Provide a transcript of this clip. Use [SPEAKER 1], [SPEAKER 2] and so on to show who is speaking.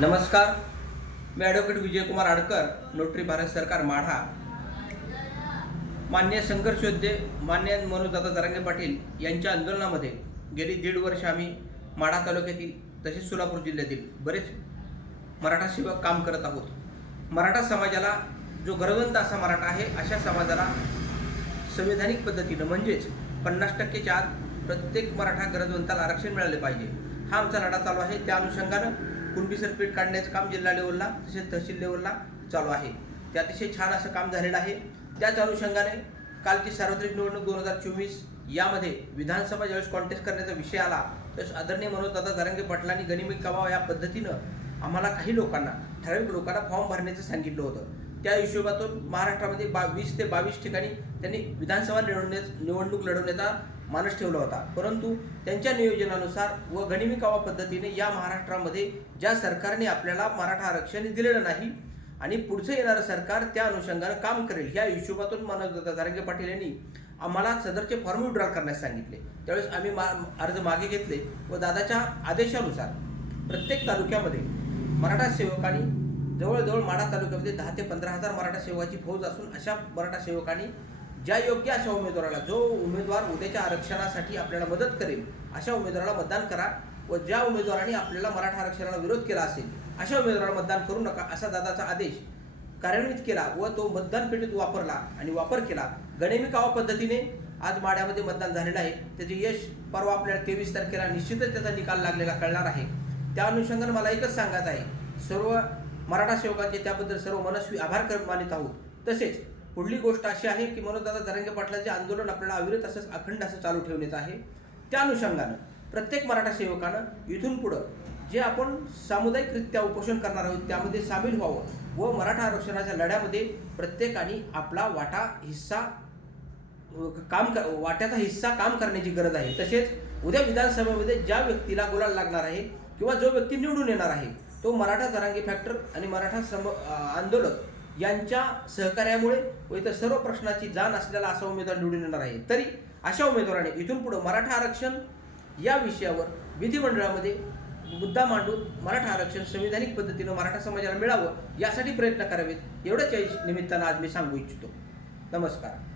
[SPEAKER 1] नमस्कार. मी advocate Vijaykumar Adkar notary Bharat सरकार माढा. मान्य संघर्ष योद्धे मान्य मनोजदादा जरांगे पाटील यांच्या आंदोलनामध्ये गेली दीड वर्ष आम्ही माढा तालुक्यातील तसेच सोलापूर जिल्ह्यातील बरेच मराठा सेवक काम करत आहोत. मराठा समाजाला जो गरजवंत असा मराठा आहे अशा समाजाला संविधानिक पद्धतीनं म्हणजेच पन्नास टक्केच्या आत प्रत्येक मराठा गरजवंताला आरक्षण मिळाले पाहिजे. हा आमचा लढा चालू आहे. त्या अनुषंगानं कुणबी पीठ काढण्याचं काम जिल्हा लेवलला तसेच तहसील लेवलला चालू आहे. ते अतिशय छान असं काम झालेलं आहे. त्याच अनुषंगाने कालची सार्वत्रिक निवडणूक दोन हजार चोवीस यामध्ये विधानसभा ज्यावेळेस कॉन्टेस्ट करण्याचा विषय आला त्यावेळेस आदरणीय मनोजदादा दरंगे पाटलांनी गनिमी कमाव या पद्धतीनं आम्हाला काही लोकांना ठराविक लोकांना फॉर्म भरण्याचं सांगितलं होतं. त्या हिशोबातून महाराष्ट्रामध्ये बा वीस ते बावीस ठिकाणी त्यांनी विधानसभा निवडण्या निवडणूक लढवण्याचा मानस ठेवला होता. परंतु त्यांच्या नियोजनानुसार व गणिमिकावा पद्धतीने या महाराष्ट्रामध्ये ज्या सरकारने आपल्याला मराठा आरक्षण दिलेलं नाही आणि पुढचं येणारं सरकार त्या अनुषंगानं काम करेल या हिशोबातून मनोज जारंगे पाटील यांनी आम्हाला सदरचे फॉर्म विड्रॉ करण्यास सांगितले. त्यावेळेस आम्ही मा अर्ज मागे घेतले व दादाच्या आदेशानुसार प्रत्येक तालुक्यामध्ये मराठा सेवकांनी जवळजवळ माढा तालुक्यामध्ये दहा ते पंधरा हजार मराठा सेवकाची फौज असून अशा मराठा सेवकांनी ज्या योग्य अशा उमेदवाराला जो उमेदवार उद्याच्या आरक्षणासाठी आपल्याला मदत करेल अशा उमेदवाराला मतदान करा व ज्या उमेदवारांनी आपल्याला मराठा आरक्षणाला विरोध केला असेल अशा उमेदवाराला मतदान करू नका असा दादाचा आदेश कार्यान्वित केला व तो मतदान पेटीत वापरला आणि वापर केला. गणेमी कावा पद्धतीने आज माड्यामध्ये मतदान झालेलं आहे. त्याचे यश परवा आपल्याला तेवीस तारखेला निश्चितच त्याचा निकाल लागलेला कळणार आहे. त्या अनुषंगाने मला एकच सांगायचं आहे. सर्व मराठा सेवकांचे त्याबद्दल सर्व मनस्वी आभार कर मानित आहोत. तसेच पुढली गोष्ट अशी आहे की मनोजदादा जरांगे पाटलाचे आंदोलन आपल्याला अविरत असंच अखंड असं चालू ठेवण्याचं आहे. त्या अनुषंगानं प्रत्येक मराठा सेवकानं इथून पुढं जे आपण सामुदायिकरित्या उपोषण करणार आहोत त्यामध्ये सामील व्हावं व मराठा आरक्षणाच्या लढ्यामध्ये प्रत्येकाने आपला वाटा हिस्सा काम कर वाट्याचा हिस्सा काम करण्याची गरज आहे. तसेच उद्या विधानसभेमध्ये ज्या व्यक्तीला गुलाल लागणार आहे किंवा जो व्यक्ती निवडून येणार आहे तो मराठा जरांगी फॅक्टर आणि मराठा सम आंदोलक यांच्या सहकार्यामुळे व इतर सर्व प्रश्नाची जाण असलेला असा उमेदवार निवडून येणार आहे. तरी अशा उमेदवाराने इथून पुढे मराठा आरक्षण या विषयावर विधिमंडळामध्ये मुद्दा मांडून मराठा आरक्षण संविधानिक पद्धतीनं मराठा समाजाला मिळावं यासाठी प्रयत्न करावेत एवढ्याच निमित्तानं आज मी सांगू इच्छितो. नमस्कार.